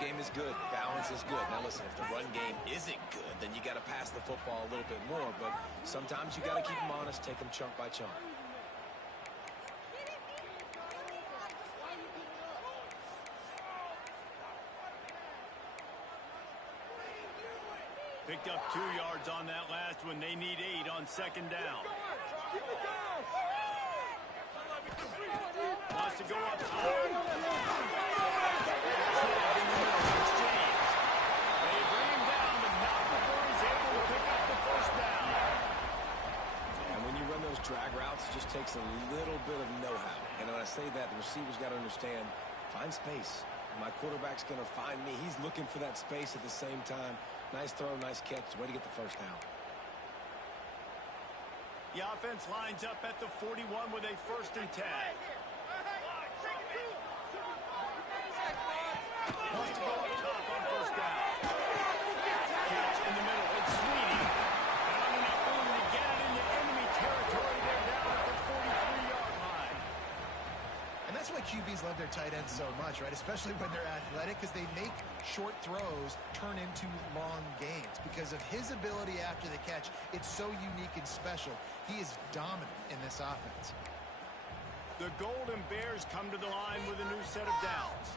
game is good. Balance is good. Now, listen, if the run game isn't good, then you got to pass the football a little bit more. But sometimes you got to keep them honest, take them chunk by chunk. Picked up 2 yards on that last one. They need 8 on second down. Wants to go up top. They bring him down, but not before he's able to pick up the first down. And when you run those drag routes, it just takes a little bit of know-how. And when I say that, the receiver's got to understand, find space. My quarterback's going to find me. He's looking for that space at the same time. Nice throw, nice catch. Way to get the first down. The offense lines up at the 41 with a 1st and 10. Wants to go up top on first down. Catch in the middle. It's Sweetie. Not enough room to get it into enemy territory. They're down at the 43-yard line. And that's why QBs love their tight ends so much, right? Especially when they're athletic, because they make short throws turn into long gains. Because of his ability after the catch, it's so unique and special. He is dominant in this offense. The Golden Bears come to the line with a new set of downs.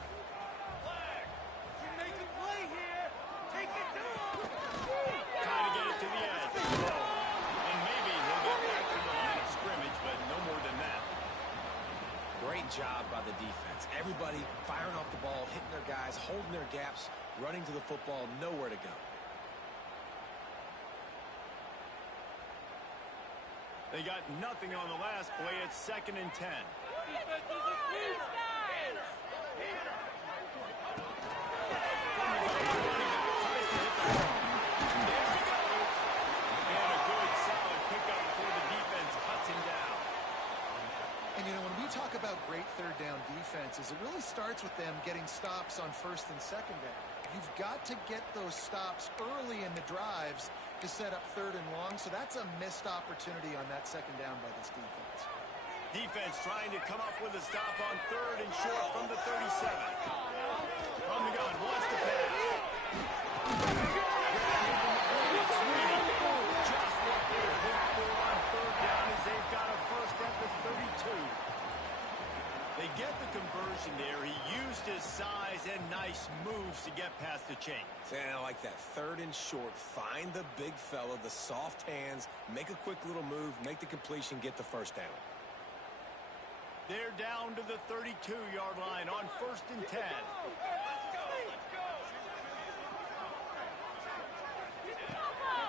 Trying to get it to the edge. And maybe he'll get back to the line of scrimmage, but no more than that. Great job by the defense. Everybody firing off the ball, hitting their guys, holding their gaps, running to the football, nowhere to go. They got nothing on the last play. It's 2nd and 10. Talk about great third down defenses. It really starts with them getting stops on 1st and 2nd down. You've got to get those stops early in the drives to set up 3rd and long, so that's a missed opportunity on that 2nd down by this defense. Defense trying to come up with a stop on 3rd and short from the 37. From the gun, wants to pass. Just what they're hoping for on 3rd down as they've got a first at the 32. They get the conversion there. He used his size and nice moves to get past the chain. And I like that. 3rd and short. Find the big fella, the soft hands, make a quick little move, make the completion, get the first down. They're down to the 32-yard line on 1st and 10.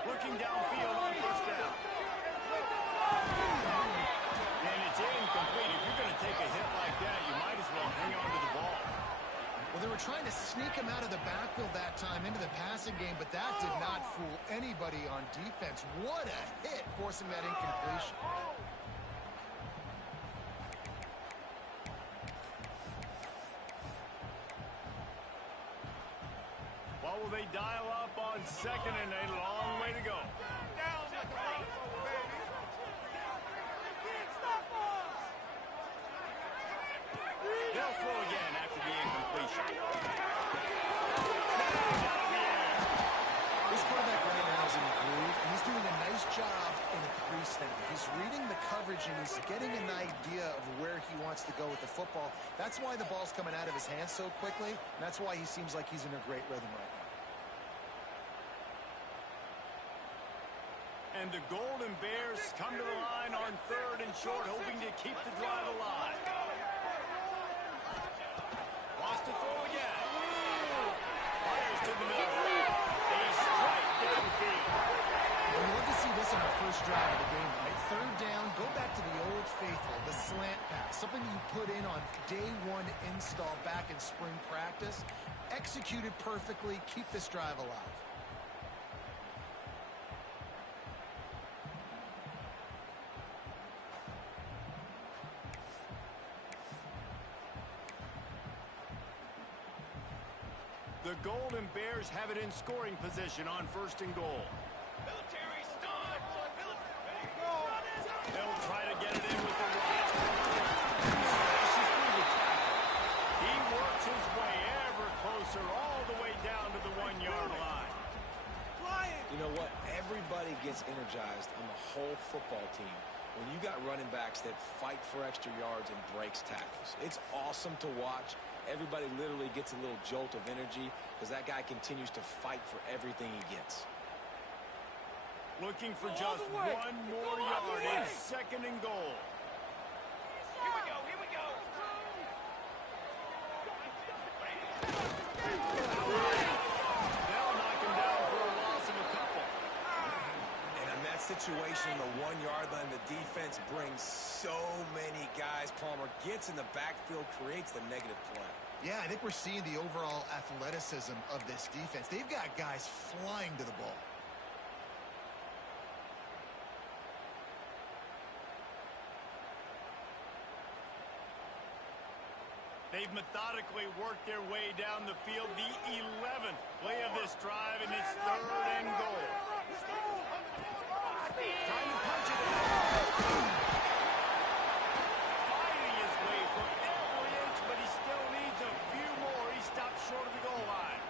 Looking downfield on first down. And it's incomplete. If you're going to take a hit like that, you might as well hang on to the ball. Well, they were trying to sneak him out of the backfield that time into the passing game, but that did not fool anybody on defense. What a hit, forcing that incompletion. What will they dial up on 2nd and a long way to go? They'll throw again after the incompletion. This quarterback right now is in the groove, and he's doing a nice job in a pre-snap. He's reading the coverage, and he's getting an idea of where he wants to go with the football. That's why the ball's coming out of his hands so quickly, and that's why he seems like he's in a great rhythm right now. And the Golden Bears come to the line on 3rd and short, hoping to keep the drive alive. Wants to throw again. Fires to the middle. He's straight downfield. Well, you love to see this on the first drive of the game, right? 3rd down, go back to the old faithful, the slant pass, something you put in on day 1 install back in spring practice. Executed perfectly, keep this drive alive. The Golden Bears have it in scoring position on 1st and goal. They'll try to get it in with the right. He smashes through the tackle. He works his way ever closer all the energized on the whole football team when you got running backs that fight for extra yards and breaks tackles. It's awesome to watch. Everybody literally gets a little jolt of energy because that guy continues to fight for everything he gets. Looking for just one more yard. It's second and goal. Here we go, here we go. They'll knock him down for a loss of a couple. And in that situation, the 1 yard line, the defense brings so many guys. Palmer gets in the backfield, creates the negative play. Yeah, I think we're seeing the overall athleticism of this defense. They've got guys flying to the ball. They've methodically worked their way down the field. The 11th play of this drive, and it's third and goal. Trying to punch it in. Fighting his way from every inch, but he still needs a few more. He stops short of the goal line.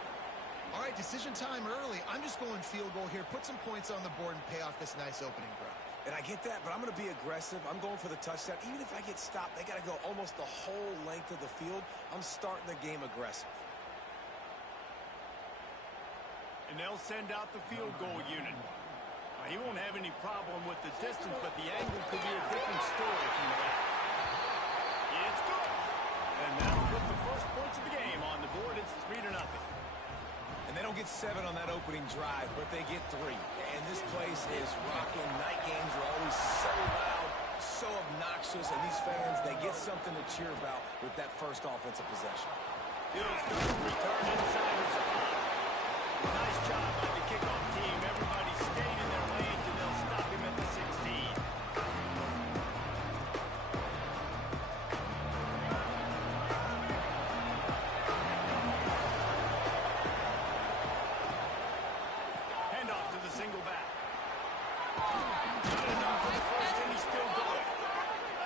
All right, decision time early. I'm just going field goal here. Put some points on the board and pay off this nice opening drive. And I get that, but I'm going to be aggressive. I'm going for the touchdown. Even if I get stopped, they got to go almost the whole length of the field. I'm starting the game aggressive. And they'll send out the field goal unit. He won't have any problem with the distance, but the angle could be a different story from the back. It's good. And that'll put the first points of the game on the board. It's 3-0. And they don't get 7 on that opening drive, but they get 3. And this place is rocking. Night games are always so loud, so obnoxious, and these fans, they get something to cheer about with that first offensive possession. Bills return inside the spot. Nice job by the kickoff team. Everybody stayed in their lanes, and they'll stop him at the 16. Handoff to the single back. Got enough for the first, and he's still going.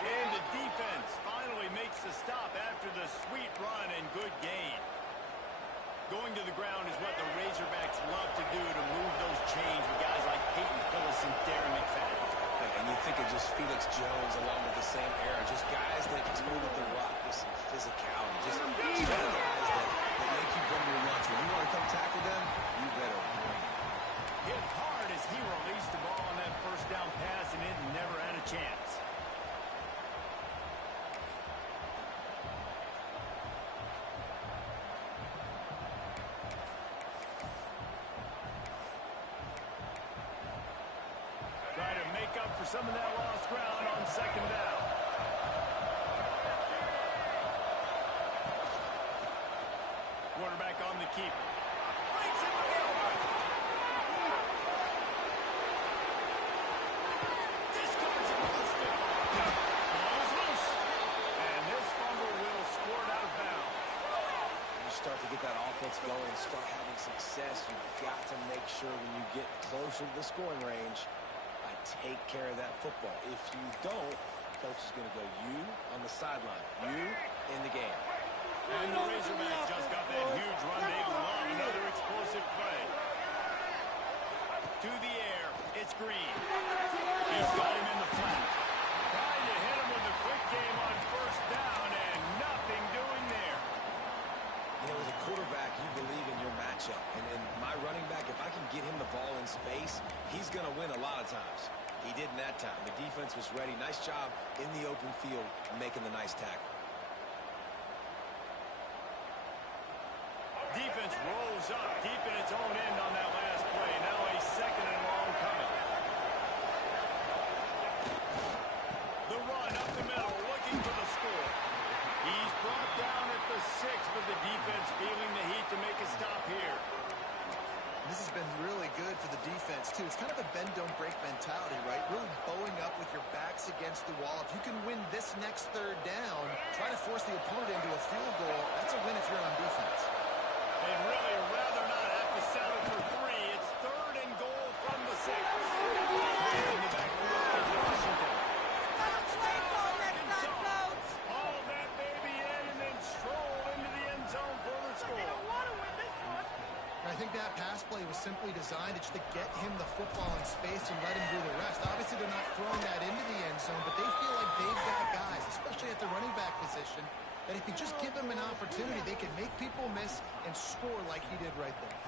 And the defense finally makes the stop after the sweet run and good gain. Going to the ground is what the Razorbacks love to do to move those chains with guys like Peyton Hillis and Darren McFadden. And you think of just Felix Jones along with the same era, just guys that toted the rock with some physicality, just guys that make you bring your lunch. When you want to come tackle them, you better bring it. Hit hard as he released the ball on that first down pass, and it never had a chance. Try to make up for some of that lost ground on second down. Quarterback on the keeper. Breaks it with the open. Discards it with a stiff arm. Ball is loose. And this fumble will score it out of bounds. You start to get that offense going, start having success, you've got to make sure when you get closer to the scoring range, take care of that football. If you don't, coach is going to go you on the sideline, you in the game. And the Razorbacks just got that huge run. They love another explosive play. To the air, it's Green. He's got him in the flat. Trying to hit him with a quick game on first down, and nothing doing there. You know, as a quarterback, you believe in your matchup. And my running back, if I can get him the ball in space, he's going to win a lot of times. He did in that time. The defense was ready. Nice job in the open field making the nice tackle. Defense rolls up deep in its own end on that last play. Now a second and long coming. The run up the middle, looking for the score. He's brought down at the 6, but the defense feeling the heat to make a stop here. This has been really good for the defense, too. It's kind of a bend-don't-break mentality, right? Really bowing up with your backs against the wall. If you can win this next third down, try to force the opponent into a field goal. That's a win if you're on defense. They'd really rather not have to settle for 3. It's third and goal from the 6. In the backfield is Washington. Haul that baby in and then stroll into the end zone for the score. I think think that pass play was simply designed just to get him the football in space and let him do the rest. Obviously, they're not throwing that into the end zone, but they feel like they've got guys, especially at the running back position, that if you just give them an opportunity, they can make people miss and score like he did right there.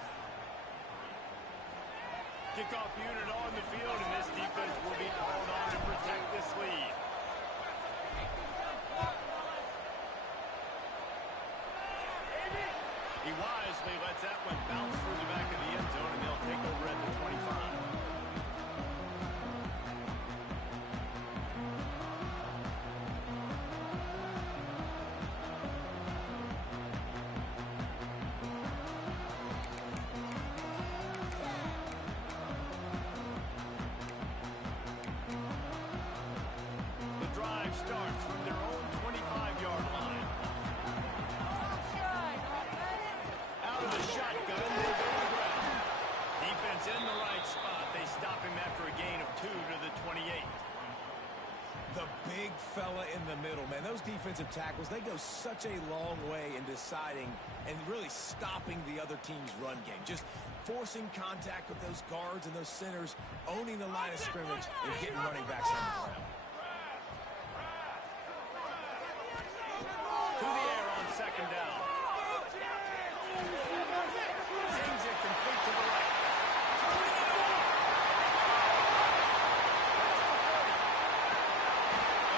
Kickoff unit on the field, and this defense will be called on to protect this lead. He wisely lets that one bounce through the back of the end zone, and they'll take over at the 25. Starts from their own 25-yard line. Out of the shotgun, they go to the ground. Defense in the right spot. They stop him after a gain of 2 to the 28. The big fella in the middle, man. Those defensive tackles, they go such a long way in deciding and really stopping the other team's run game. Just forcing contact with those guards and those centers, owning the line of scrimmage, and getting running backs on the ground. To the air on second down. Sings it complete to the right.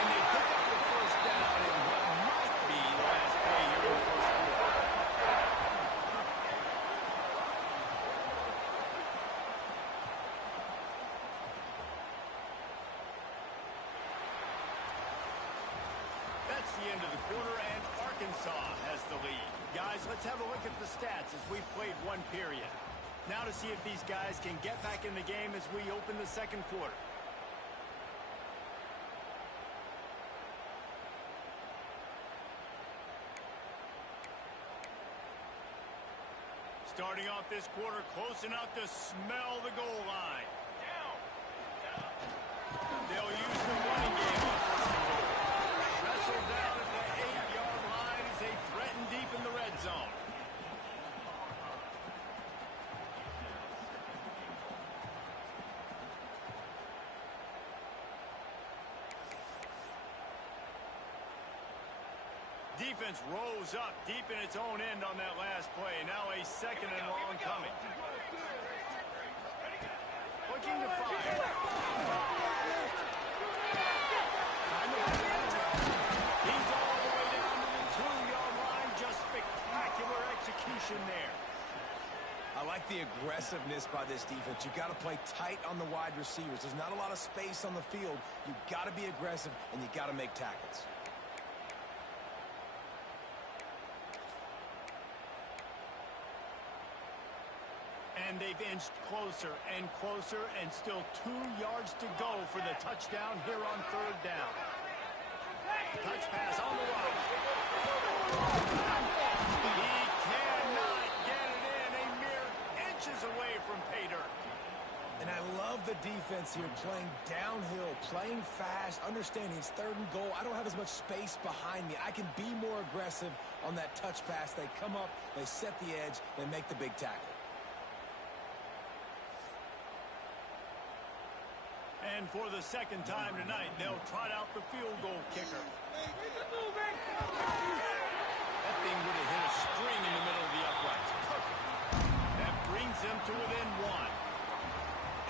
And they pick up the first down in what might be the last play here in the first quarter. That's the end of the quarter, and Arkansas has the lead. Guys, let's have a look at the stats as we've played one period. Now to see if these guys can get back in the game as we open the second quarter. Starting off this quarter close enough to smell the goal line. They'll use the running game on first and goal. Wrestled down at the 8-yard line as they threaten deep in the red zone. Defense rose up deep in its own end on that last play. Now a second and long coming. Looking to fire. He's all the way down to the 2-yard line. Just spectacular execution there. I like the aggressiveness by this defense. You've got to play tight on the wide receivers. There's not a lot of space on the field. You've got to be aggressive, and you've got to make tackles. And they've inched closer and closer, and still 2 yards to go for the touchdown here on third down. Touch pass on the right. He cannot get it in, a mere inches away from pay dirt. And I love the defense here, playing downhill, playing fast, understanding it's third and goal. I don't have as much space behind me. I can be more aggressive on that touch pass. They come up, they set the edge, they make the big tackle. And for the second time tonight, they'll trot out the field goal kicker. That thing would have hit a string in the middle of the uprights. Perfect. That brings them to within 1.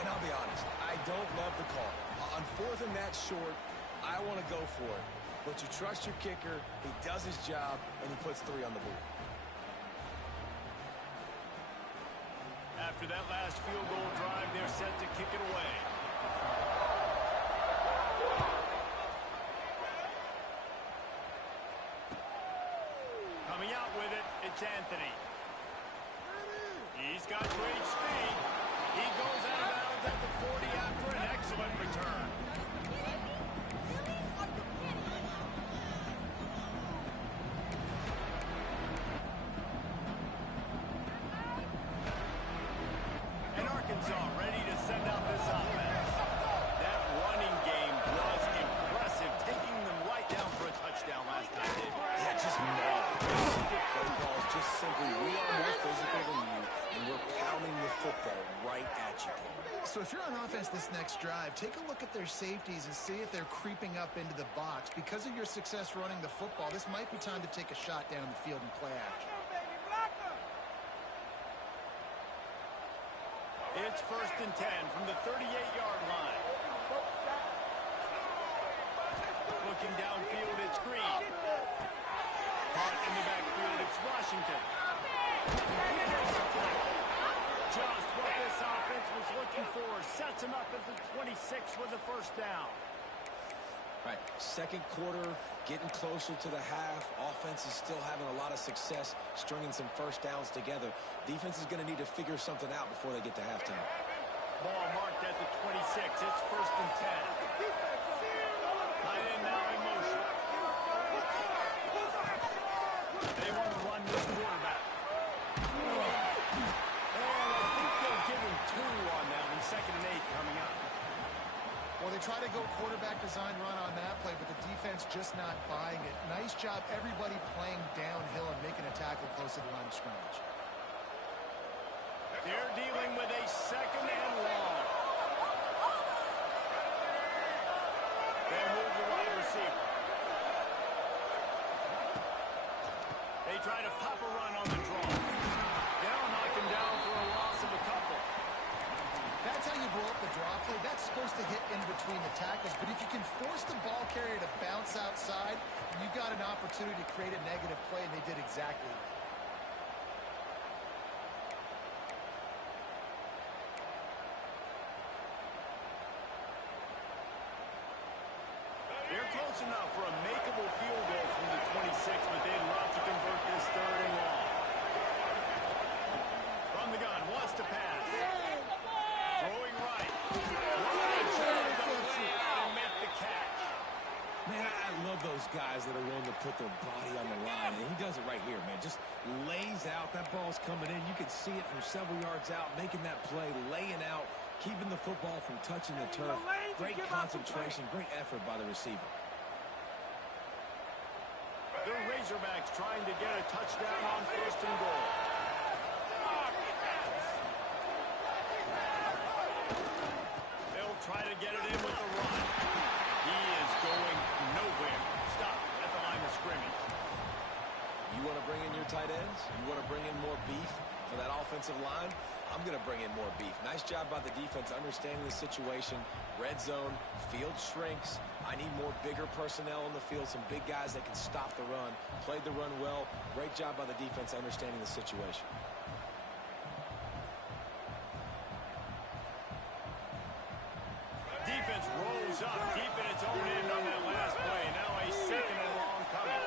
And I'll be honest, I don't love the call. On fourth and that short, I want to go for it. But you trust your kicker, he does his job, and he puts 3 on the board. After that last field goal drive, they're set to kick it away. Coming out with it, it's Anthony. He's got great speed. He goes out of bounds at the 40 after an excellent return. And Arkansas ready to send out this offense. That running game was impressive, taking them right down for a touchdown last time. Yeah, just nailed it. Secret play calls, just simply, we are more physical than you, and we're So if you're on offense this next drive, take a look at their safeties and see if they're creeping up into the box. Because of your success running the football, this might be time to take a shot down the field and play action. It's 1st and 10 from the 38-yard line. Looking downfield, it's Green. Caught in the backfield, it's Washington. Just what this offense was looking for. Sets him up at the 26 with a 1st down. Right, 2nd quarter, getting closer to the half. Offense is still having a lot of success stringing some 1st downs together. Defense is going to need to figure something out before they get to halftime. Ball marked at the 26. It's 1st and 10. Tight end now in motion. They want to run this quarterback. Give him 2 on that one. 2nd and 8 coming up. Well, they try to go quarterback design run on that play, but the defense just not buying it. Nice job, everybody playing downhill and making a tackle close to the line of scrimmage. They're dealing with a 2nd and long. They move the wide receiver. They try to pop a run on the draw. They'll knock him down for a loss of a couple. That's how you blow up the draw play. That's supposed to hit in between the tackles. But if you can force the ball carrier to bounce outside, you've got an opportunity to create a negative play, and they did exactly that. They're close enough for a makeable field goal from the 26, but they'd love to convert this 3rd and long. From the gun, wants to pass. Throwing right. And make the catch. Man, I love those guys that are willing to put their body on the line, and he does it right here, man. Just lays out. That ball's coming in. You can see it from several yards out, making that play, laying out, keeping the football from touching the turf. Great concentration, great effort by the receiver. The Razorbacks trying to get a touchdown on 1st and goal. They'll try to get it in with the run. He is going nowhere. Stop at the line of scrimmage. You want to bring in your tight ends? You want to bring in more beef for that offensive line? I'm going to bring in more beef. Nice job by the defense understanding the situation. Red zone, field shrinks. I need more bigger personnel in the field, some big guys that can stop the run. Played the run well. Great job by the defense understanding the situation. Defense rolls up deep in its own end on that last play. Now a 2nd and long coming.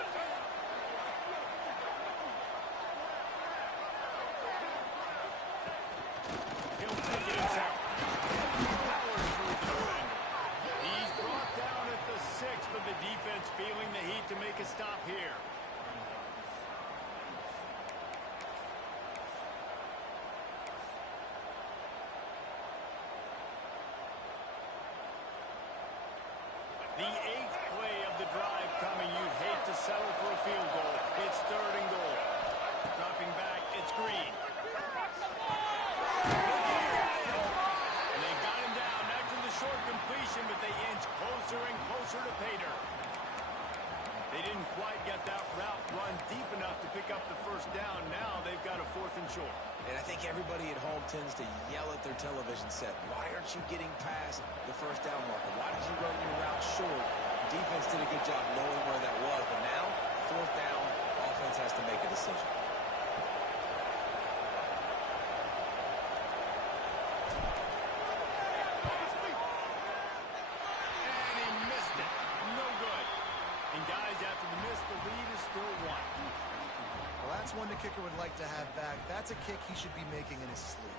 He'll take it himself. Powers through the defender. He's brought down at the 6, but the defense feeling the heat to make a stop here. The 8th play of the drive coming. You'd hate to settle for a field goal. It's 3rd and goal. Dropping back, it's Green. And they got him down after the short completion, but they inch closer and closer to pay dirt. They didn't quite get that route run deep enough to pick up the 1st down. Now they've got a 4th and short. And I think everybody at home tends to yell at their television set. Why aren't you getting past the 1st down marker? Why did you run your route short? Defense did a good job knowing where that was. But now, 4th down, offense has to make a decision. And he missed it. No good. And guys, after the miss, the lead is still 1. Well, that's one the kicker would like to have back. That's a kick he should be making in his sleep.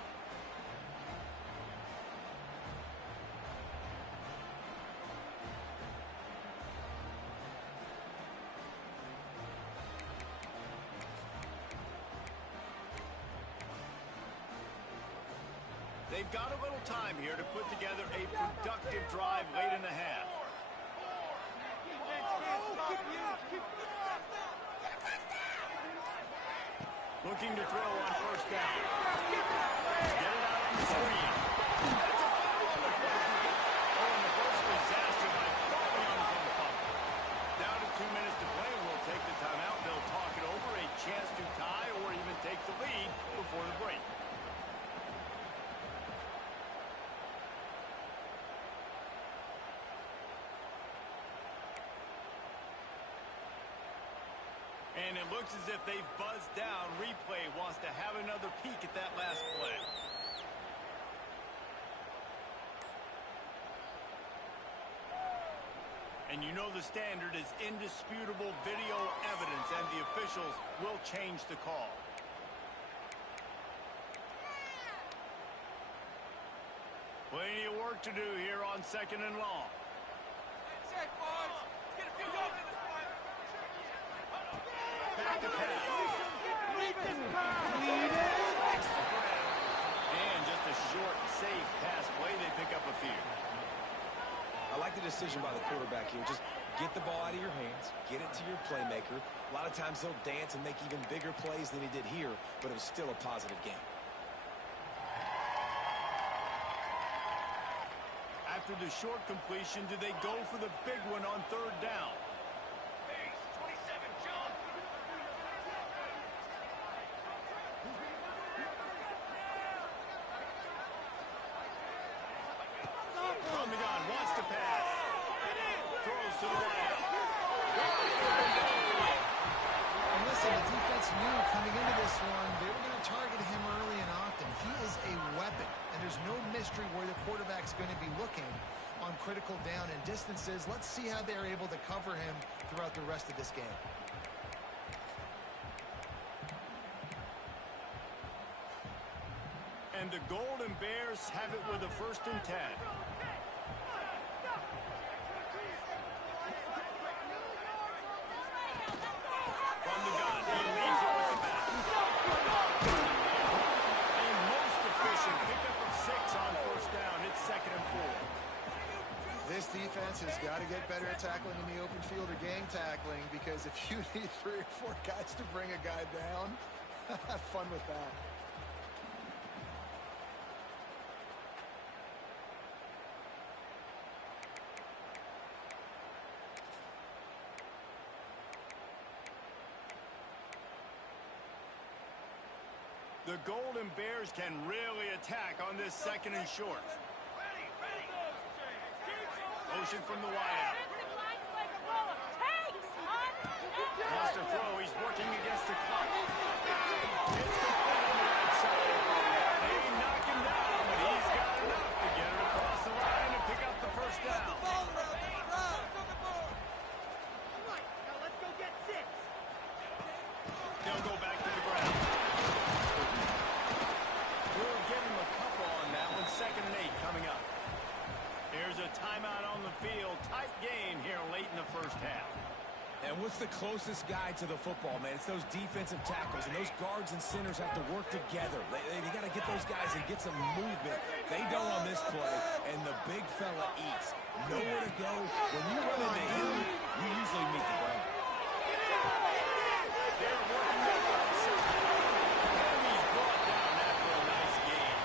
They've got a little time here to put together a productive drive late in the half. Looking to throw on 1st down. Get it out on the screen. That's a And it looks as if they've buzzed down. Replay wants to have another peek at that last play. And you know the standard is indisputable video evidence, and the officials will change the call. Plenty of work to do here on 2nd and long. That's it, boys. Let's get a few yards in this one. Back to pass. And just a short, safe pass play. They pick up a few. I like the decision by the quarterback here. Just get the ball out of your hands, get it to your playmaker. A lot of times he'll dance and make even bigger plays than he did here, but it was still a positive game. After the short completion, do they go for the big one on 3rd down? Base, 27, jump. From the gun, wants to pass. Throws to the right. And listen, the defense knew coming into this one, they were going to target him early and often. He is a weapon, and there's no mystery where the quarterback's going to be looking on critical down and distances. Let's see how they're able to cover him throughout the rest of this game. And the Golden Bears have it with a 1st and 10. From the gun, he leaves it with the back. A most efficient pickup of 6 on 1st down. It's 2nd and 4. This defense has got to get better at tackling in the open field or gang tackling, because if you need 3 or 4 guys to bring a guy down, have fun with that. The Golden Bears can really attack on this 2nd and short. Motion from the wideout. Wants to throw. He's working against the clock. It's complete on the right side. They knock him down, but he's got enough to get it across the line and pick up the 1st down. They'll go back to the ground. We'll give him a couple on that one. 2nd and 8 coming up. Here's a timeout on the field. Tight game here late in the 1st half. And what's the closest guy to the football, man? It's those defensive tackles, and those guards and centers have to work together. They got to get those guys and get some movement. They don't on this play, and the big fella eats. Nowhere to go. When you run into him, you usually meet the ground. They're working that outside. And he's brought down after a nice game.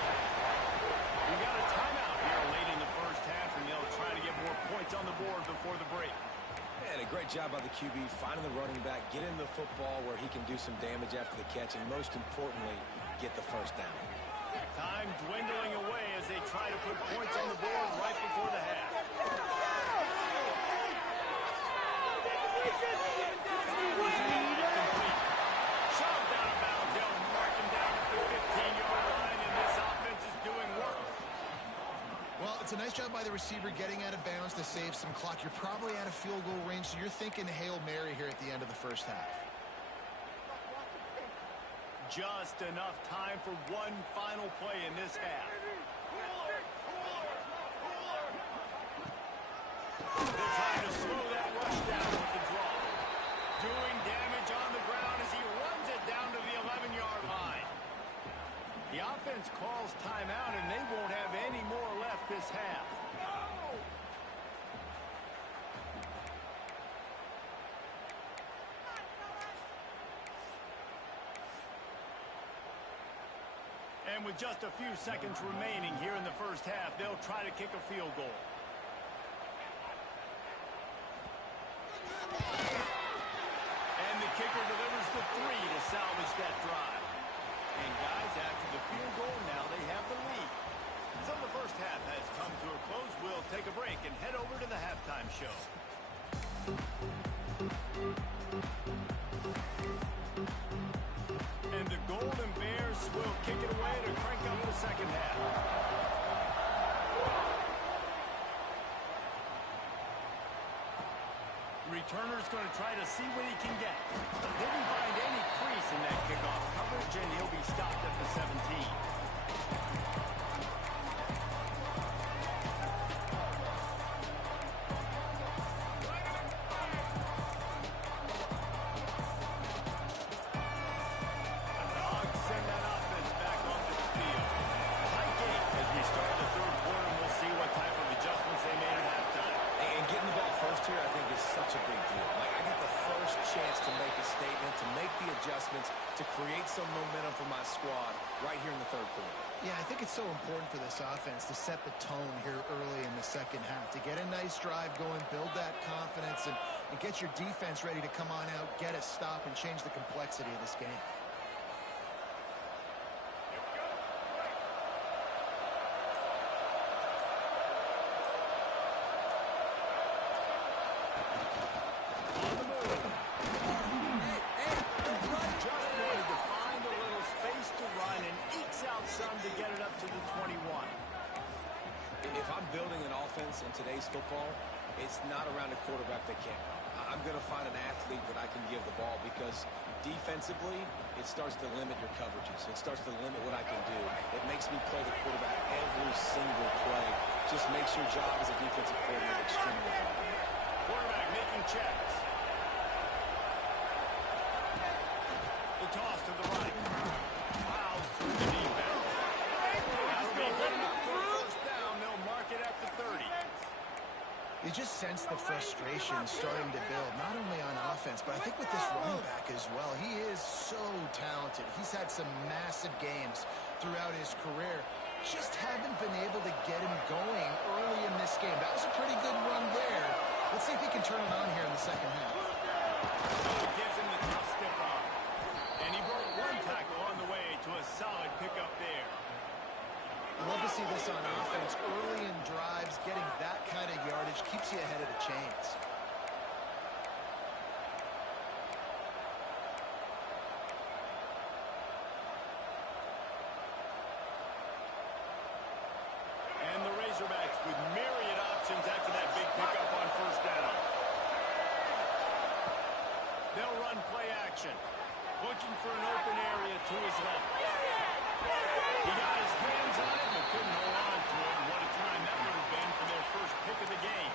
We got a timeout here late in the 1st half, and they'll try to get more points on the board before the break. And a great job by the QB finding the running back, getting the football where he can do some damage after the catch, and most importantly, get the 1st down. Time dwindling away as they try to put points on the board right before the half. Shoved out of bounds. They'll mark him down at the 15-yard line, and this offense is doing work. Well, it's a nice job by the receiver getting out of bounds to save some clock. You're probably out of field goal range, so you're thinking Hail Mary here at the end of the 1st half. Just enough time for one final play in this half. They're trying to slow that rush down with the draw. Doing damage on the ground as he runs it down to the 11-yard line. The offense calls timeout, and they won't have any more left this half. And with just a few seconds remaining here in the 1st half, they'll try to kick a field goal. And the kicker delivers the 3 to salvage that drive. And guys, after the field goal, now they have the lead. So the 1st half has come to a close. We'll take a break and head over to the halftime show. going to try to see what he can get. Didn't find any crease in that kickoff coverage, and he'll be stopped at the 17. Here, I think, is such a big deal. Like, I get the first chance to make a statement, to make the adjustments, to create some momentum for my squad right here in the third quarter. Yeah, I think it's so important for this offense to set the tone here early in the second half, to get a nice drive going, build that confidence, and get your defense ready to come on out, get a stop, and change the complexity of this game. If I'm building an offense in today's football, it's not around a quarterback that can't run. I'm going to find an athlete that I can give the ball because defensively, it starts to limit your coverages. It starts to limit what I can do. It makes me play the quarterback every single play. Just makes your job as a defensive coordinator extremely hard. Quarterback making checks. The toss to the right. Fouls through the defense. That'll be good enough for a first down. They'll mark it at the 30. You just sense the frustration starting to build, not only on offense, but I think with this running back as well. He is so talented. He's had some massive games throughout his career. Just haven't been able to get him going early in this game. That was a pretty good run there. Let's see if he can turn it on here in the second half. Oh, gives him the tough stiff arm. And he broke one tackle on the way to a solid pickup there. I love to see this on offense. Early in drives, getting that kind of yardage keeps you ahead of the chains. And the Razorbacks with myriad options after that big pickup on first down. They'll run play action. Looking for an open area to his left. He got his hands on it, but couldn't hold on to it. What a time that would have been for their first pick of the game.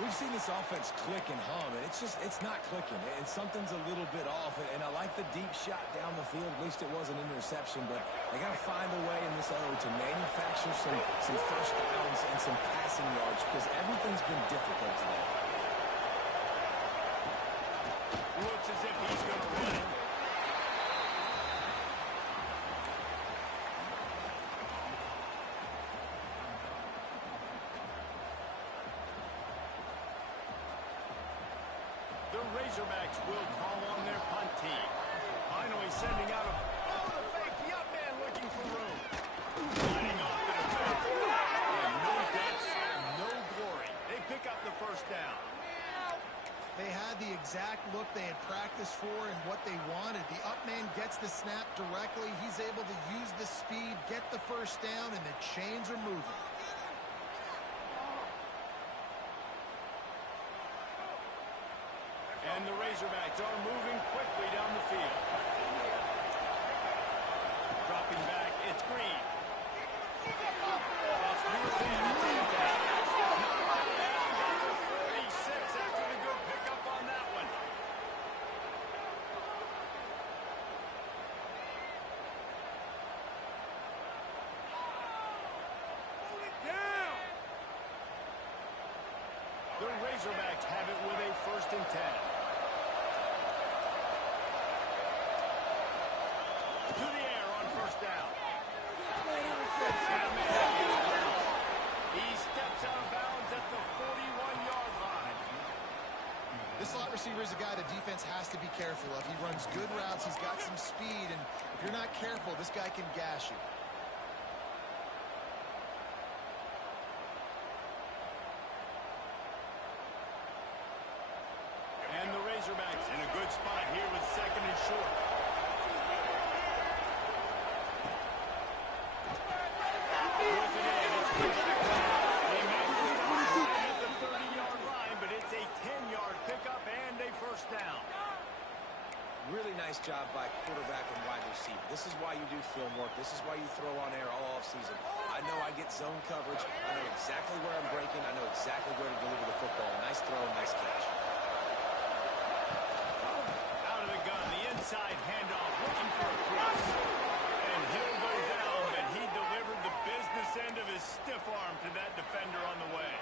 We've seen this offense click and hum, and it's not clicking, and something's a little bit off, and I like the deep shot down the field. At least it wasn't an interception, but they got to find a way in this O to manufacture some first downs and some passing yards because everything's been difficult today. Looks as if he's going to run it. The Razorbacks will call on their punt team. Finally sending out a... Oh, the fake! The up man looking for room. Lining off the defense. And no depth, no glory. They pick up the first down. They had the exact look they had practiced for and what they wanted. The up man gets the snap directly. He's able to use the speed, get the first down, and the chains are moving. And the Razorbacks are moving quickly down the field. Dropping back, it's Green. That's reeled in, it's Anthony. Knocked down, got to 46 after the good pickup on that one. Hold it down! The Razorbacks have it with a 1st and 10. To the air on first down. He steps out of bounds at the 41-yard line. This slot receiver is a guy the defense has to be careful of. He runs good routes. He's got some speed, and if you're not careful, this guy can gash you. And the Razorbacks in a good spot here with 2nd and short. Throws it in. It's pushed. They make the stop at the 30-yard line, but it's a 10-yard pickup and a by quarterback and wide receiver. This is why you do film work. This is why you throw on air all offseason. I know I get zone coverage. I know exactly where I'm breaking. I know exactly where to deliver the football. Nice throw, nice catch. Out of the gun, the inside handoff, looking for a cross. And he'll go down, but he delivered the business end of his stiff arm to that defender on the way.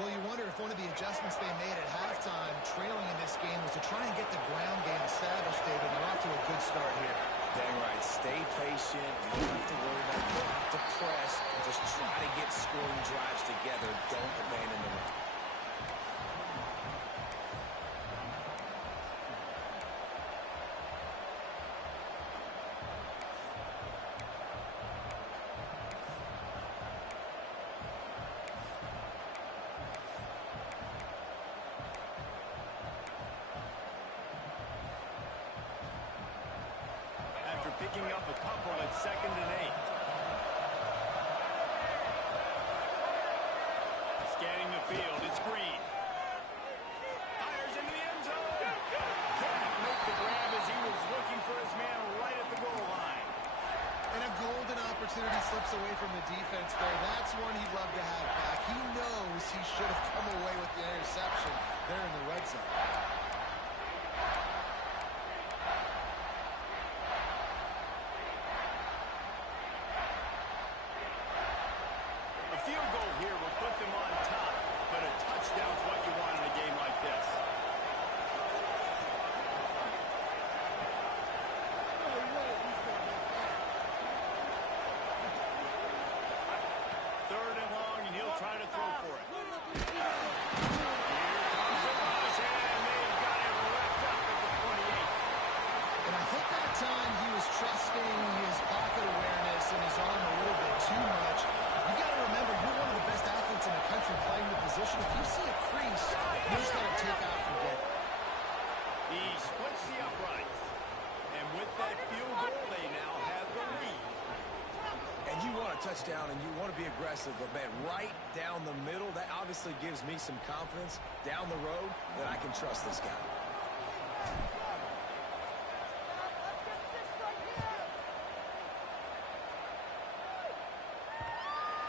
Well, you wonder if one of the adjustments they made at halftime, trailing in this game, was to try and get the ground game established, David. They're off to a good start here. Dang right. Stay patient. You don't have to worry about it. You don't have to press. Just try to get scoring drives together. Don't abandon the run. Picking up a couple at 2nd and 8. Scanning the field, it's Green. Fires into the end zone. Can't make the grab as he was looking for his man right at the goal line. And a golden opportunity slips away from the defense there. That's one he'd love to have back. He knows he should have come away with the interception there in the red zone. Field goal here will put them on top, but a touchdown's what you want in a game like this. Third and long, and he'll try to throw for it. Here comes the rush, and they've got him wrapped up at the 28. And I think that time he was trusting his pocket awareness and his arm a little bit too much. You've got to remember, you're one of the best athletes in the country playing the position. If you see a crease, you just got to take off and get it. He splits the uprights. And with that field goal, they now have the lead. And you want a touchdown and you want to be aggressive, but man, right down the middle, that obviously gives me some confidence down the road that I can trust this guy.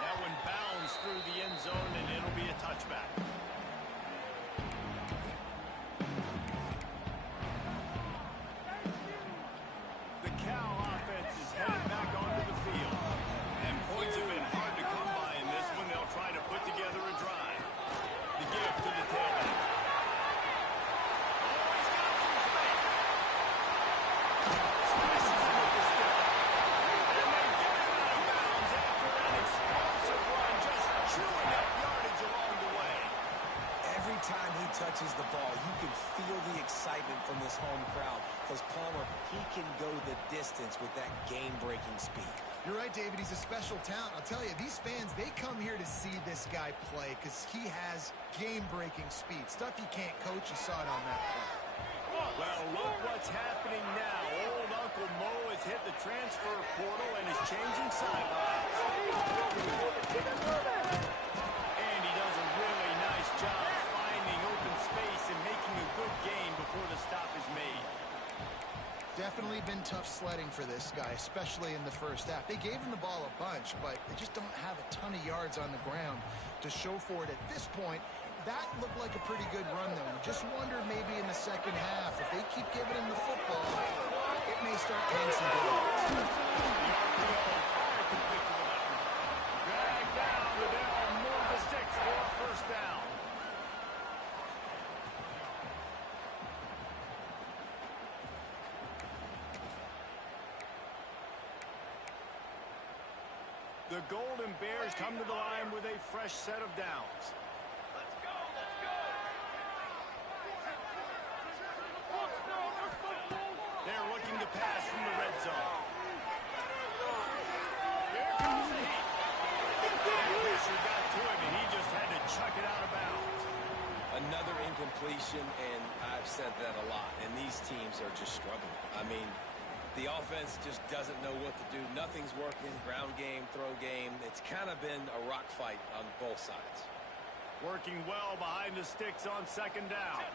That one bounds through the end zone, and it'll be a touchback. The Cal offense is headed back onto the field. And points have been hard to come by in this one. They'll try to put together a drive. The gift to the tailback. Oh, he's got some space. Smashes him with the stick. And they get him out of bounds after an explosive run, just chewing up yardage along the way. Every time he touches the ball, you can feel the excitement from this home crowd because Palmer, he can go the distance with that game-breaking speed. You're right, David. He's a special talent. I'll tell you, these fans, they come here to see this guy play because he has game-breaking speed. Stuff you can't coach. You saw it on that play. Well, look what's happening now. Old Uncle Mo has hit the transfer portal and is changing sidelines. And he does a really nice job finding open space and making a good gain before the stop is made. Definitely been tough sledding for this guy, especially in the first half. They gave him the ball a bunch, but they just don't have a ton of yards on the ground to show for it at this point. That looked like a pretty good run, though. You just wonder maybe in the second half, if they keep giving him the football, it may start paying some dividends. Drag down, but they'll move the sticks for a first down. The Golden Bears come to the line with a fresh set of downs. Let's go, let's go! They're looking to pass from the red zone. Here comes the heat. That pressure got to him, and he just had to chuck it out of bounds. Another incompletion, and I've said that a lot, and these teams are just struggling. I mean, the offense just doesn't know what to do. Nothing's working. Ground game, throw game. It's kind of been a rock fight on both sides. Working well behind the sticks on second down.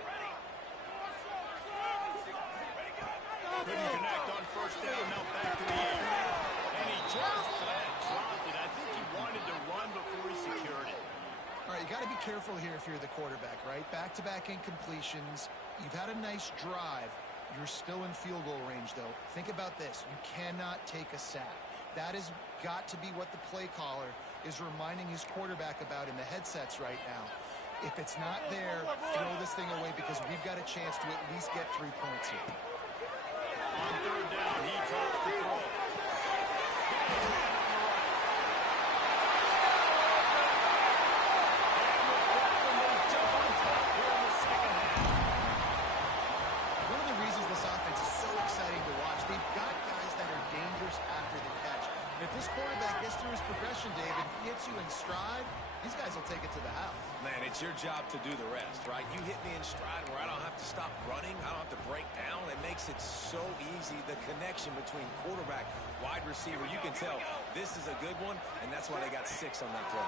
Couldn't connect on first down. Now back to the air. And he just flat dropped it. I think he wanted to run before he secured it. All right, you got to be careful here if you're the quarterback, right? Back-to-back incompletions. You've had a nice drive. You're still in field goal range, though. Think about this. You cannot take a sack. That has got to be what the play caller is reminding his quarterback about in the headsets right now. If it's not there, throw this thing away because we've got a chance to at least get 3 points here. On third down, he drops the throw. One of the reasons this offense is so exciting to watch, they've got guys that are dangerous after the catch. And if this quarterback gets through his progression, David, hits you in stride, these guys will take it to the house. Man, it's your job to do the rest, right? You hit me in stride where I don't have to stop running. I don't have to break down. It makes it so easy. The connection between quarterback, wide receiver, you can tell this is a good one, and that's why they got 6 on that play.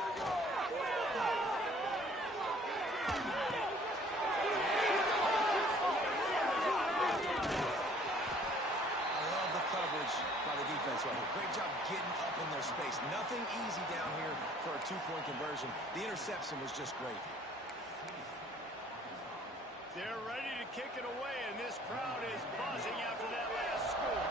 I love the coverage by the defense right here. Great job getting up in their space. Nothing easy down here for a 2-point conversion. The interception was just great. They're ready to kick it away, and this crowd is buzzing after that last score.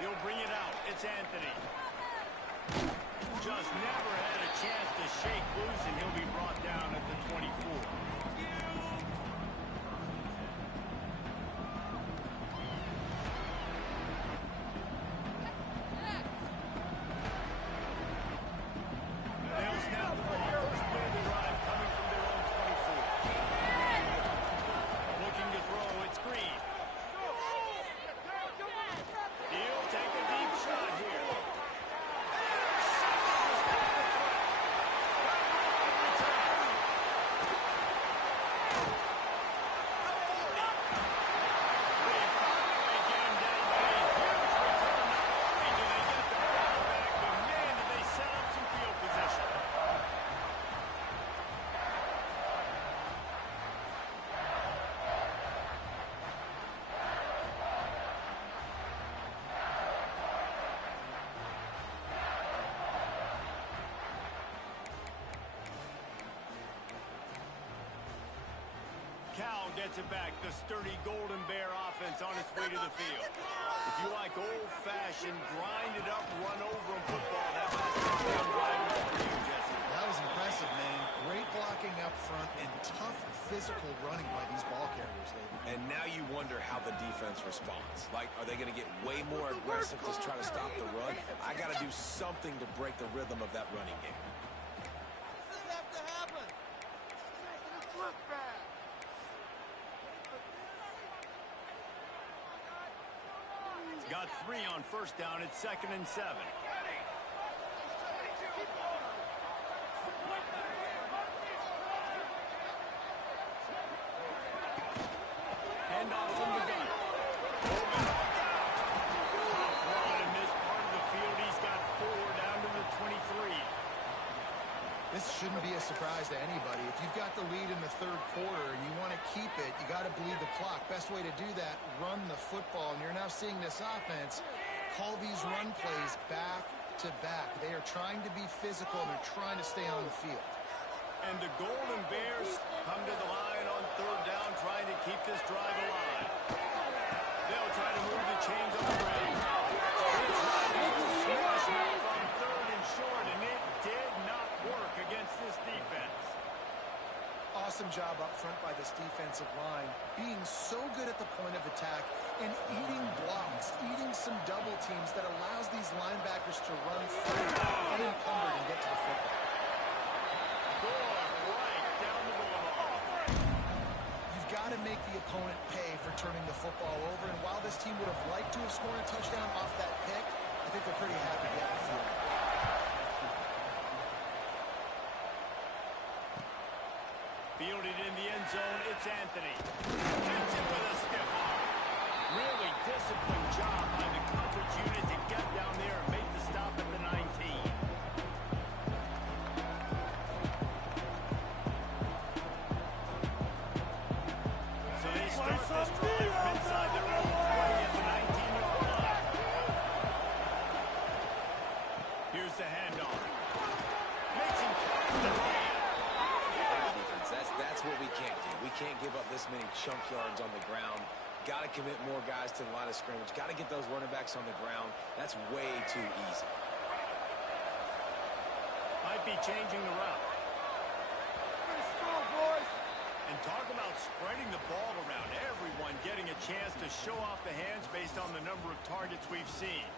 He'll bring it out. It's Anthony. Just never had a chance to shake loose, and he'll be brought down at the 24. Cal gets it back. The sturdy Golden Bear offense on its way to the field. If you like old-fashioned, grind-it-up, run-over football, that last touchdown drive was for you, Jesse. That was impressive, man. Great blocking up front and tough physical running by these ball carriers, David. And now you wonder how the defense responds. Like, are they going to get way more aggressive, just try to stop the run? I got to do something to break the rhythm of that running game. This doesn't have to happen. It's look bad. Got 3 on first down. It's 2nd and 7. Hand off from the gun. Tough run in this part of the field. He's got 4 down to the 23. This shouldn't be a surprise to anybody. If you've got the lead in the third quarter and you want to keep it, you got to bleed the clock. Best way to do that, run the football. And you're now seeing this offense call these run plays back to back. They are trying to be physical. They're trying to stay on the field. And the Golden Bears come to the line on third down, trying to keep this drive alive. They'll try to move the chains on the ground. They tried to use smash mouth on third and short, and it did not work against this defense. Awesome job up front by this defensive line, being so good at the point of attack and eating blocks, eating some double teams that allows these linebackers to run free, unencumbered, and get to the football. Right down the boulevard. You've got to make the opponent pay for turning the football over, and while this team would have liked to have scored a touchdown off that pick, I think they're pretty happy getting the field. Fielded in the end zone, it's Anthony. Hits it with a stiff arm. Really disciplined job by the coverage unit to get down there and make the stop at the 19. start this drive from inside their own 20 at the 19-yard line. Here's the handoff. Makes him catch the hand. Defense, that's what we can't do. We can't give up this many chunk yards on the ground. Got to commit more guys to the line of scrimmage. Got to get those running backs on the ground. That's way too easy. Might be changing the route. And talk about spreading the ball around. Everyone getting a chance to show off the hands based on the number of targets we've seen.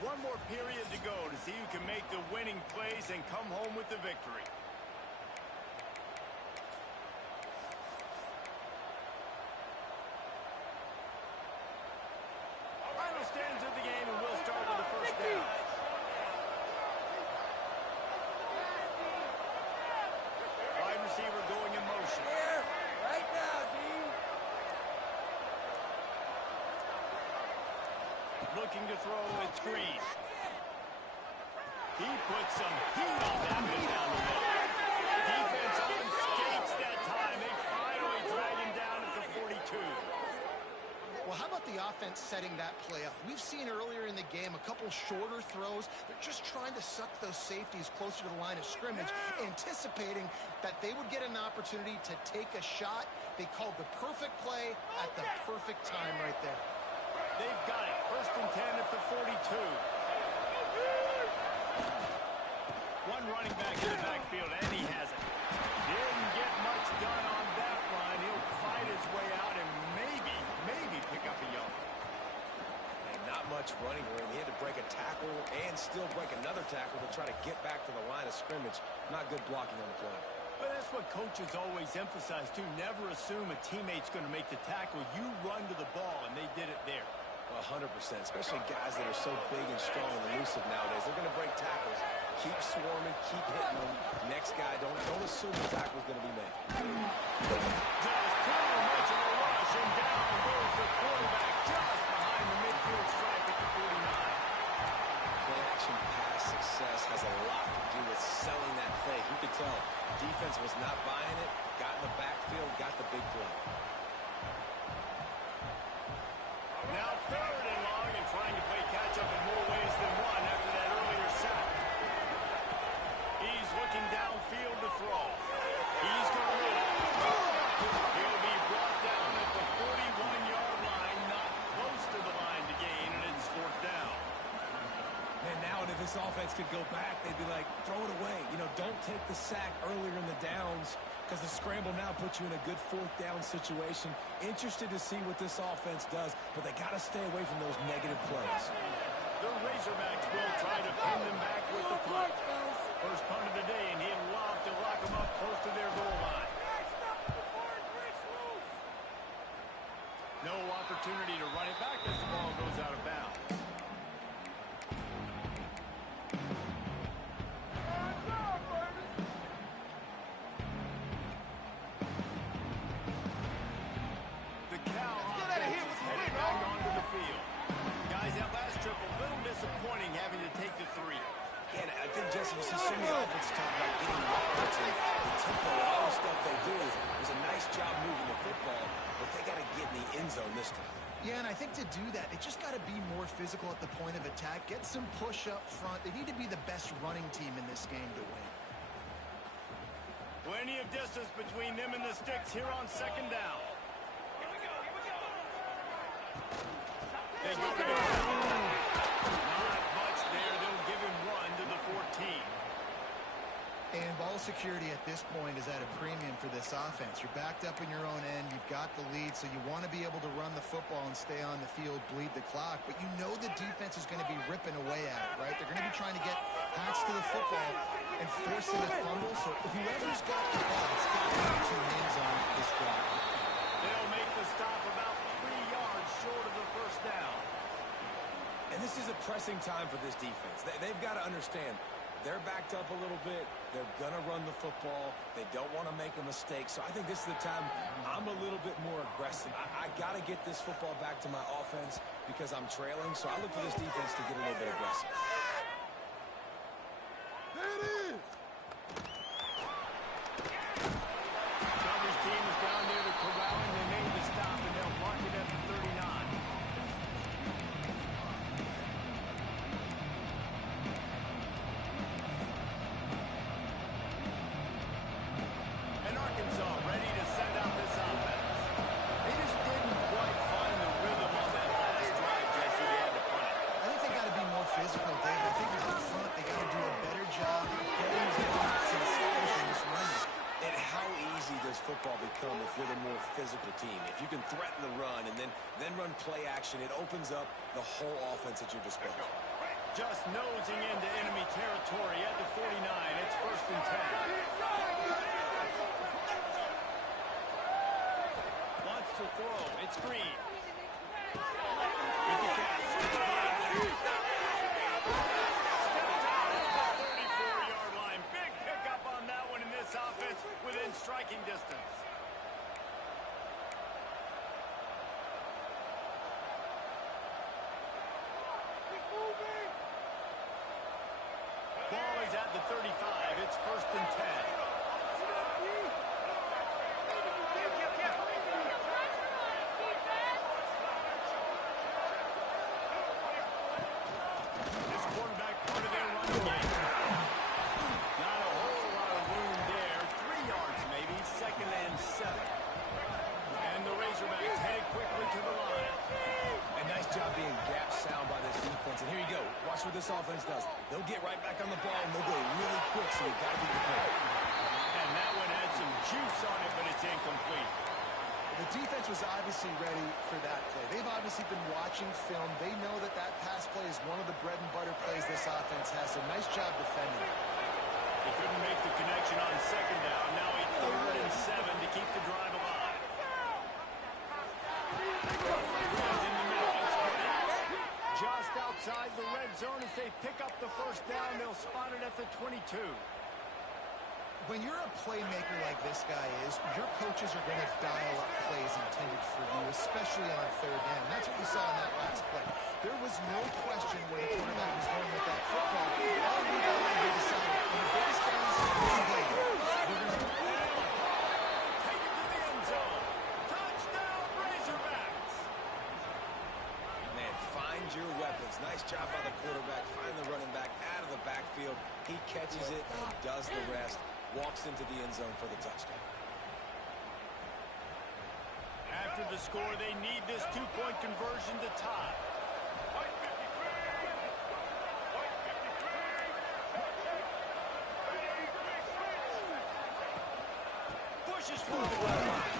One more period to go to see who can make the winning plays and come home with the victory. Final stands of the game, and we'll start with the first down. Wide receiver going in motion. Here, right now, D. Looking to throw, it's Green. He puts some heat on that one down the middle. Defense on skates that time. They finally drag him down at the 42. Well, how about the offense setting that play up? We've seen earlier in the game a couple shorter throws. They're just trying to suck those safeties closer to the line of scrimmage, anticipating that they would get an opportunity to take a shot. They called the perfect play at the perfect time right there. They've got it. 1st and 10 at the 42. One running back in the backfield, and he has it. Didn't get much done on that run. He'll fight his way out and maybe pick up a yard. And not much running room. He had to break a tackle and still break another tackle to try to get back to the line of scrimmage. Not good blocking on the play. But that's what coaches always emphasize, too. Never assume a teammate's going to make the tackle. You run to the ball, and they did it there. 100%, especially guys that are so big and strong and elusive nowadays. They're going to break tackles. Keep swarming, keep hitting them. Next guy, don't assume the tackle's going to be made. Just too much of a rush, and down goes the quarterback just behind the midfield stripe at the 49. Play-action pass success has a lot to do with selling that fake. You could tell defense was not buying it, got in the backfield, got the big play. Now 3rd and long, and trying to play catch-up in more ways than one after that earlier sack. He's looking downfield to throw. He's going to win it. He'll be brought down at the 41-yard line, not close to the line to gain, and it's 4th down. And now if this offense could go back, they'd be like, throw it away. You know, don't take the sack earlier in the downs because the scramble now puts you in a good 4th down situation. Interested to see what this offense does, but they got to stay away from those negative plays. The Razorbacks will try to pin them back with the punt. First punt of the day, and he'll love to lock them up close to their goal line. No opportunity to run it back as the ball goes out of bounds. The Cal offense is headed back onto the field. Guys, that last trip a little disappointing having to take the 3. And I think, Jesse, you see so many offenses talk about getting yards and the tempo and all the stuff they do. It was a nice job moving the football, but they got to get in the end zone this time. Yeah, and I think to do that, they just got to be more physical at the point of attack, get some push up front. They need to be the best running team in this game to win. Plenty of distance between them and the sticks here on 2nd down. They go to the not much there. They'll give him 1 to the 14. And ball security at this point is at a premium for this offense. You're backed up in your own end. You've got the lead, so you want to be able to run the football and stay on the field, bleed the clock. But you know the defense is going to be ripping away at it, right? They're going to be trying to get Pats to the football and forcing a fumble. So whoever's got the ball, it's got to have 2 hands on this drive. They'll make the stop about 3 yards short of the 1st down. And this is a pressing time for this defense. They've got to understand they're backed up a little bit. They're going to run the football. They don't want to make a mistake. So I think this is the time I'm a little bit more aggressive. I got to get this football back to my offense because I'm trailing. So I look for this defense to get a little bit aggressive. There it is. Coverage team is down there to corral him. They made the stop, and they'll football become if you're the more physical team? If you can threaten the run and then run play action, it opens up the whole offense at your disposal. Just nosing into enemy territory at the 49. It's 1st and 10. Wants to throw. It's Green. With the catch. It's Green. Steps out at the 34-yard line. Big pickup on that one in this offense within striking distance. Ball is at the 35. It's 1st and 10. This quarterback part of their running game. Not a whole lot of room there. 3 yards maybe. 2nd and 7. And the Razorbacks headed quickly to the line. A nice job being gap sound by this defense. And here you go. Watch what this offense does. They'll get right back on the ball, and they'll go really quick, so you've got to be prepared. And that one had some juice on it, but it's incomplete. The defense was obviously ready for that play. They've obviously been watching film. They know that that pass play is one of the bread and butter plays this offense has. So nice job defending it. He couldn't make the connection on 2nd down. Now a 3rd and 7 to keep the drive alive. Just outside the red zone as they pick up the 1st down. They'll spot it at the 22. When you're a playmaker like this guy is, your coaches are going to dial up plays intended for you, especially on 3rd down. That's what we saw in that last play. There was no question where the quarterback was going with that football. All we know is they decided, in the biggest downs in the game, we're going to take it to the end zone. Touchdown, Razorbacks! Man, find your weapons. Nice job by the quarterback. Find the running back out of the backfield. He catches it and does the rest. Walks into the end zone for the touchdown. After the score, they need this 2-point conversion to tie. Pushes for the goal line.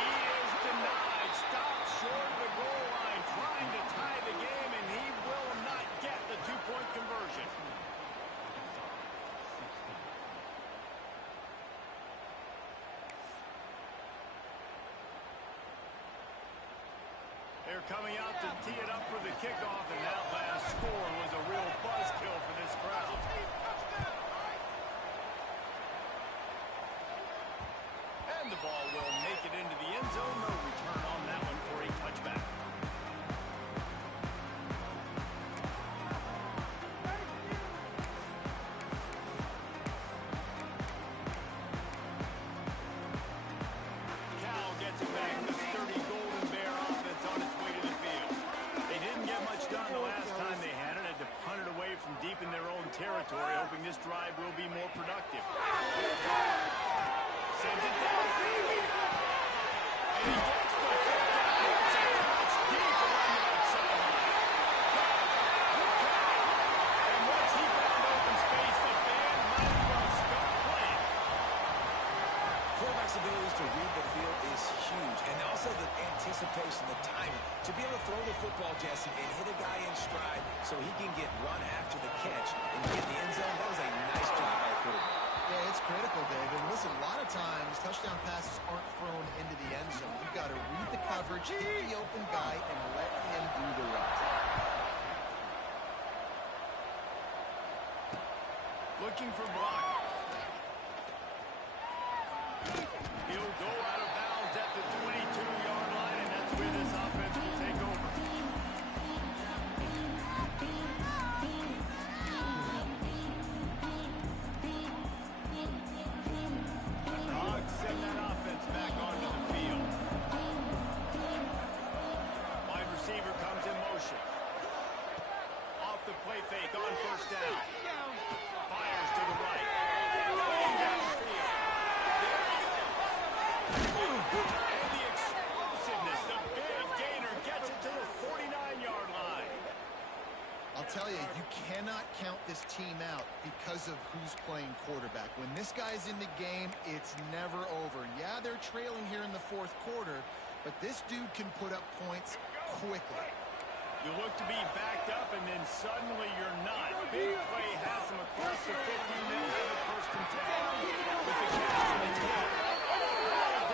He is denied. Stopped short of the goal line, trying to tie the game, and he will not get the 2-point conversion. They're coming out to tee it up for the kickoff, and that last score was a real buzzkill for this crowd. And the ball will make it into the end zone. No return on that one for a touchback. Cal gets it back. The sturdy Golden Bear offense on its way to the field. They didn't get much done the last time they had it. Had to punt it away from deep in their own territory, hoping this drive will be more productive. Sends it downfield. And he gets the first down. It's a touch deep around the right sideline. And once he found open space, the band might as well start playing. Quarterback's abilities to read the field is huge, and also the anticipation, the timing. To be able to throw the football, Jesse, and hit a guy in stride so he can get run after the catch and get in the end zone, that was a nice job by the quarterback. Yeah, it's critical, David. Listen, a lot of times touchdown passes aren't thrown into the end zone. You've got to read the coverage, hit the open guy, and let him do the rest. Looking for blockers. He'll go out of bounds at the 22-yard line, and that's where this offense will take over. Dogs send that offense back onto the field. Wide receiver comes in motion. Off the play fake on 1st down. Fires to the right. Going downfield. There we go. because of who's playing quarterback. When this guy's in the game, it's never over. Yeah, they're trailing here in the fourth quarter, but this dude can put up points quickly. You look to be backed up, and then suddenly you're not. Big play has him across the 15 minutes for the first and 10. With the catch and the tail.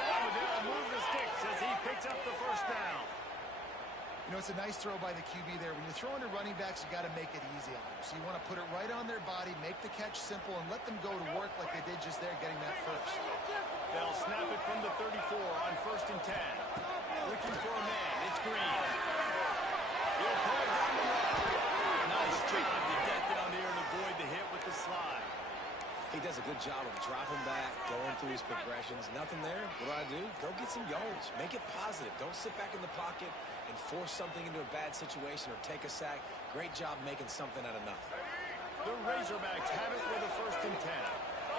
Down, they'll move the sticks as he picks up the first down. You know, it's a nice throw by the QB there. When you're throwing to running backs, you got to make it easy on them. So you want to put it right on their body, make the catch simple, and let them go to work like they did just there, getting that first. They'll snap it from the 34 on first and 10. Looking for a man. It's Green. He'll pull it down the line. Nice job to get down there and avoid the hit with the slide. He does a good job of dropping back, going through his progressions. Nothing there. What do? Go get some yardage. Make it positive. Don't sit back in the pocket and force something into a bad situation or take a sack. Great job making something out of nothing. The Razorbacks have it with a first and 10.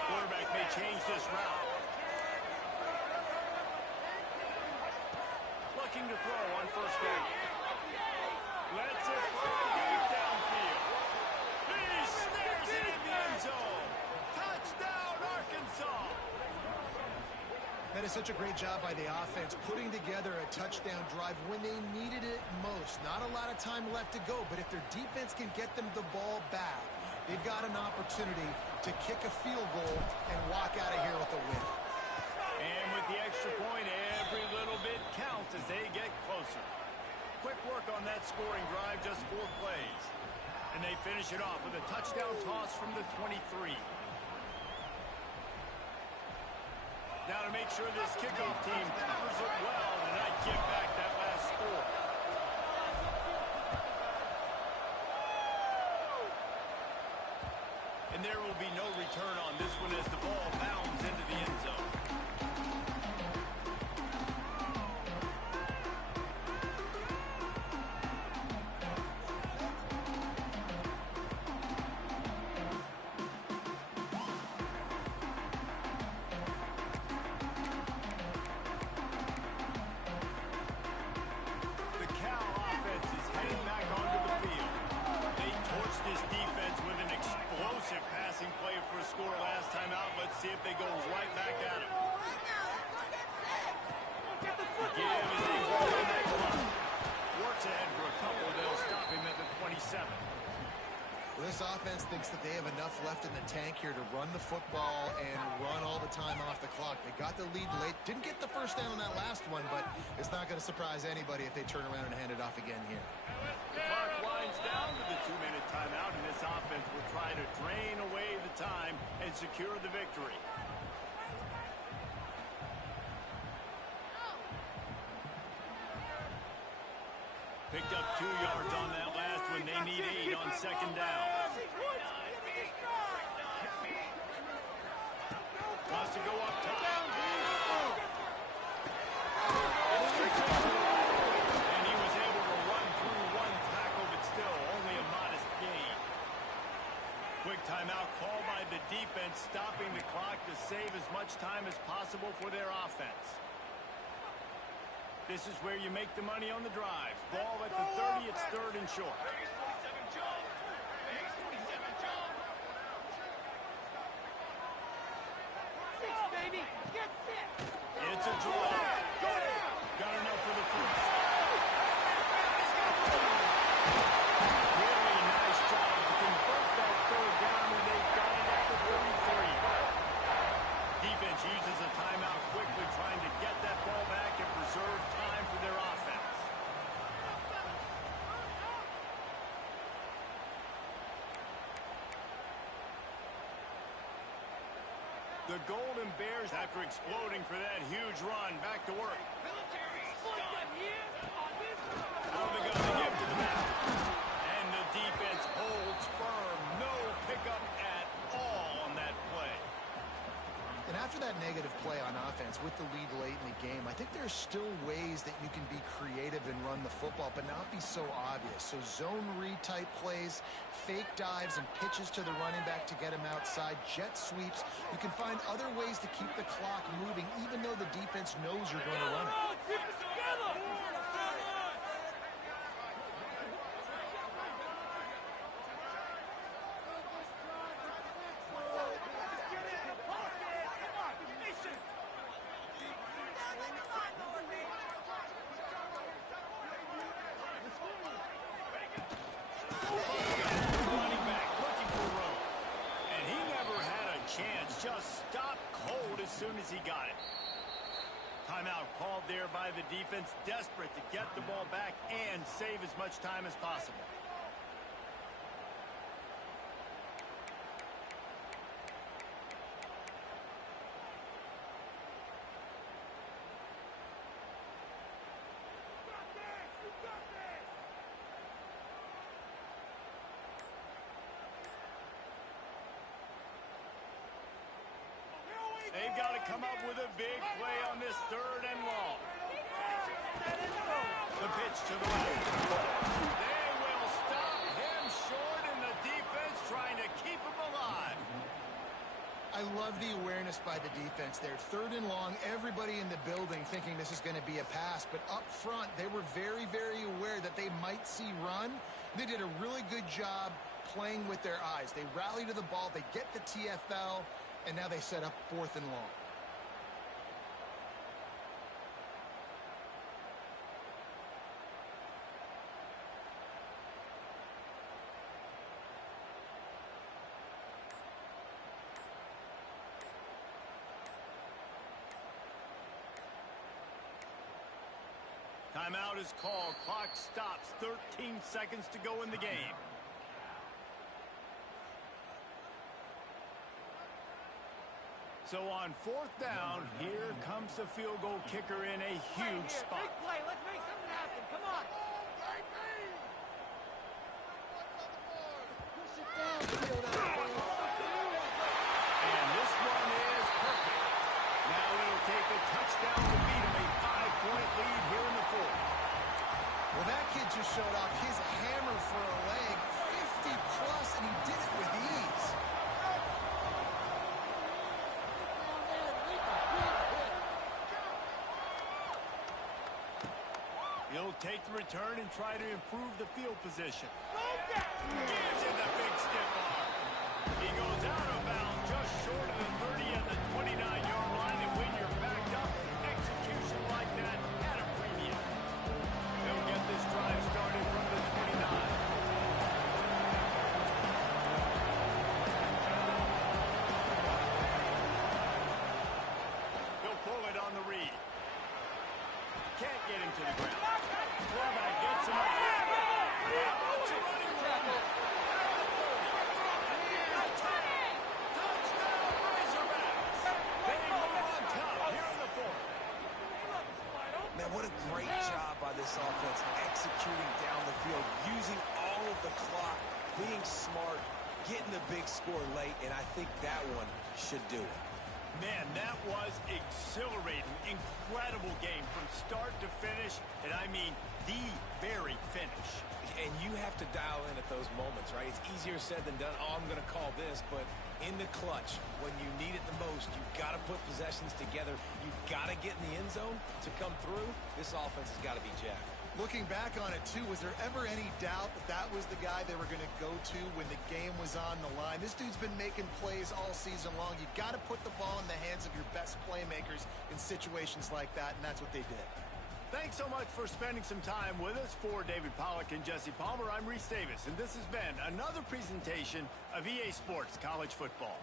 Quarterback may change this route. Looking to throw on first down. Lets it fly deep downfield. He snares it in the end zone. Touchdown, Arkansas. That is such a great job by the offense, putting together a touchdown drive when they needed it most. Not a lot of time left to go, but if their defense can get them the ball back, they've got an opportunity to kick a field goal and walk out of here with a win. And with the extra point, every little bit counts as they get closer. Quick work on that scoring drive, just 4 plays. And they finish it off with a touchdown toss from the 23. Now to make sure this kickoff team covers it well and not give back that last score. And there will be no return on this one as the ball bounds into the end zone. See if they go right back at him. Works ahead for a couple. They'll stop him at the 27. Well, this offense thinks that they have enough left in the tank here to run the football and run all the time off the clock. They got the lead late. Didn't get the first down on that last one, but it's not going to surprise anybody if they turn around and hand it off again here. The clock winds down to the 2-minute timeout, and this offense will try to drain away the time and secure the victory. Picked up 2 yards on that last one. They need 8 on second down. Wants to go up top. And he was able to run through 1 tackle, but still only a modest gain. Quick timeout called by the defense, stopping the clock to save as much time as possible for their offense. This is where you make the money on the drives. Ball at the 30, it's third and short. It's a draw. Got enough for the first. Really nice job to convert that third down, and they got it at the 33. Defense uses a timeout quickly, trying to get that ball back and preserve time for their offense. The Golden Bears, after exploding for that huge run, back to work. Out of the gun, they give to the back. And the defense holds firm. No pickup at all on that play. And after that negative play on offense with the lead late in the game, I think there's still ways that you can be creative and run the football, but not be so obvious. So zone read type plays, fake dives and pitches to the running back to get him outside, jet sweeps. You can find other ways to keep the clock moving, even though the defense knows you're going to run it. soon as he got it. Timeout called there by the defense, desperate to get the ball back and save as much time as possible. They've got to come up with a big play on this 3rd and long. The pitch to the right. They will stop him short, and the defense trying to keep him alive. I love the awareness by the defense there. 3rd and long, everybody in the building thinking this is going to be a pass, but up front, they were very, very aware that they might see run. They did a really good job playing with their eyes. They rally to the ball, they get the TFL, and now they set up 4th and long. Timeout is called. Clock stops. 13 seconds to go in the game. So on 4th down, here comes the field goal kicker in a huge spot. Big play. Let's make something happen. Come on. Push it down, field out. And this one is perfect. Now it'll take a touchdown to beat him. A 5-point lead here in the 4th. Well, that kid just showed off his hammer for a leg, 50-plus, and he did it with ease. He'll take the return and try to improve the field position. Gives him the big stiff arm. He goes out of bounds just short of the 30 at the 29-yard line, and when you're backed up, execution like that at a premium. They'll get this drive started from the 29. He'll pull it on the read. Can't get him to the ground. Quarterback gets him up. It's a running tackle. Touchdown, Razorbacks. They move on top here in the 4th. Man, what a great job by this offense executing down the field, using all of the clock, being smart, getting the big score late, and I think that one should do it. Man, that was exhilarating. Incredible game from start to finish, and I mean the very finish. And you have to dial in at those moments, right? It's easier said than done. Oh, I'm going to call this, but in the clutch, when you need it the most, you've got to put possessions together. You've got to get in the end zone to come through. This offense has got to be jacked. Looking back on it, too, was there ever any doubt that that was the guy they were going to go to when the game was on the line? This dude's been making plays all season long. You've got to put the ball in the hands of your best playmakers in situations like that, and that's what they did. Thanks so much for spending some time with us. For David Pollack and Jesse Palmer, I'm Reese Davis, and this has been another presentation of EA Sports College Football.